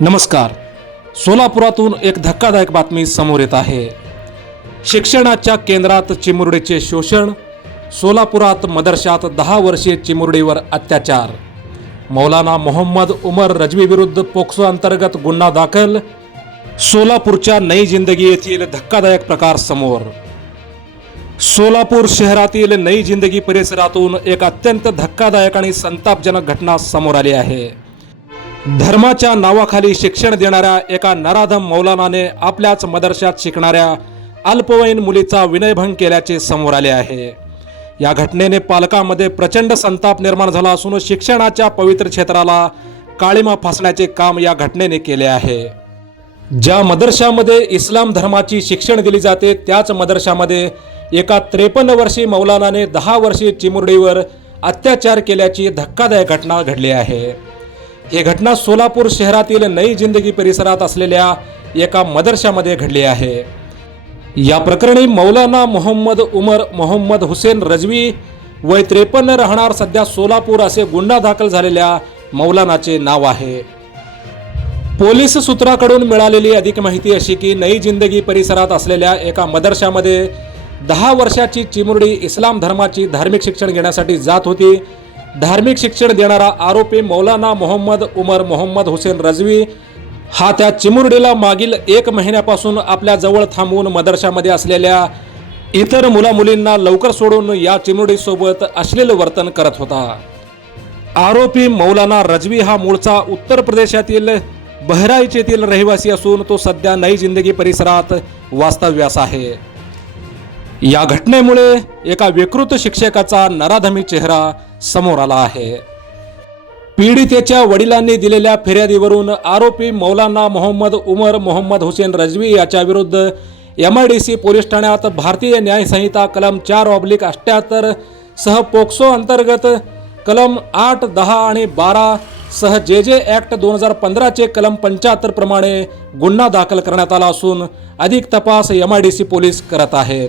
नमस्कार. सोलापुरातून एक धक्कादायक बातमी समोर येत आहे. शिक्षणाच्या केंद्रात चिमुरडीचे शोषण. सोलापुरात मदरशात 10 वर्षीय चिमुरडीवर अत्याचार. मौलाना मोहम्मद उमर रजवी विरुद्ध पोक्सो अंतर्गत गुन्हा दाखल. सोलापूरच्या नई जिंदगी येथील धक्कादायक प्रकार समोर. सोलापूर शहरातील नई जिंदगी परिसरातून एक अत्यंत धक्कादायक आणि संतापजनक घटना समोर आली आहे. धर्माच्या नावाखाली शिक्षण देणाऱ्या एका नराधम मौलानाने आपल्याच मदरशात शिकणाऱ्या अल्पवयीन मुलीचा विनयभंग केल्याचे समोर आले आहे. या घटनेने पालकांमध्ये प्रचंड संताप निर्माण झाला असून शिक्षणाच्या पवित्र क्षेत्राला काळिमा फासण्याचे काम या घटनेने केले आहे. ज्या मदरशामध्ये इस्लाम धर्माची शिक्षण दिली जाते त्याच मदरशामध्ये एका 53 वर्षीय मौलानाने 10 वर्षीय चिमुरडीवर अत्याचार केल्याची धक्कादायक घटना घडली आहे. ही घटना सोलापूर शहरातील नई जिंदगी परिसरात असलेल्या एका मदरशामध्ये घडली आहे. या प्रकरणी मौलाना मोहम्मद उमर मोहम्मद हुसेन रजवी वय 53 राहणार सध्या सोलापूर असे गुन्हा दाखल झालेल्या मौलानाचे नाव आहे. पोलीस सूत्राकडून मिळालेली अधिक माहिती अशी की नई जिंदगी परिसरात असलेल्या एका मदरशामध्ये 10 वर्षाची चिमुरडी इस्लाम धर्माची धार्मिक शिक्षण घेण्यासाठी जात होती. धार्मिक शिक्षण देणारा आरोपी मौलाना मोहम्मद उमर मोहम्मद हुसेन रजवी हा त्या चिमुरडीला मागील 1 महिन्यापासून आपल्या जवळ थांबवून मदरशामध्ये असलेल्या इतर मुलामुलींना लवकर सोडून या चिमुरडीसोबत अश्लील वर्तन करत होता. आरोपी मौलाना रजवी हा मूळचा उत्तर प्रदेशातील बहराईच येथील रहिवासी असून तो सध्या नई जिंदगी परिसरात वास्तव्यास आहे. या घटनेमुळे एका विकृत शिक्षकाचा नराधमी चेहरा समोर आला आहे. पीडितेच्या वडिलांनी दिलेल्या फिर्यादीवरून आरोपी मौलाना मोहम्मद उमर मोहम्मद हुसेन रजवी याच्या विरुद्ध MIDC पोलीस ठाण्यात भारतीय न्याय संहिता कलम 4/78 सह पोक्सो अंतर्गत कलम 8, 10 आणि 12 सह JJ ॲक्ट 2015 चे कलम 75 प्रमाणे गुन्हा दाखल करण्यात आला असून अधिक तपास MIDC पोलीस करत आहेत.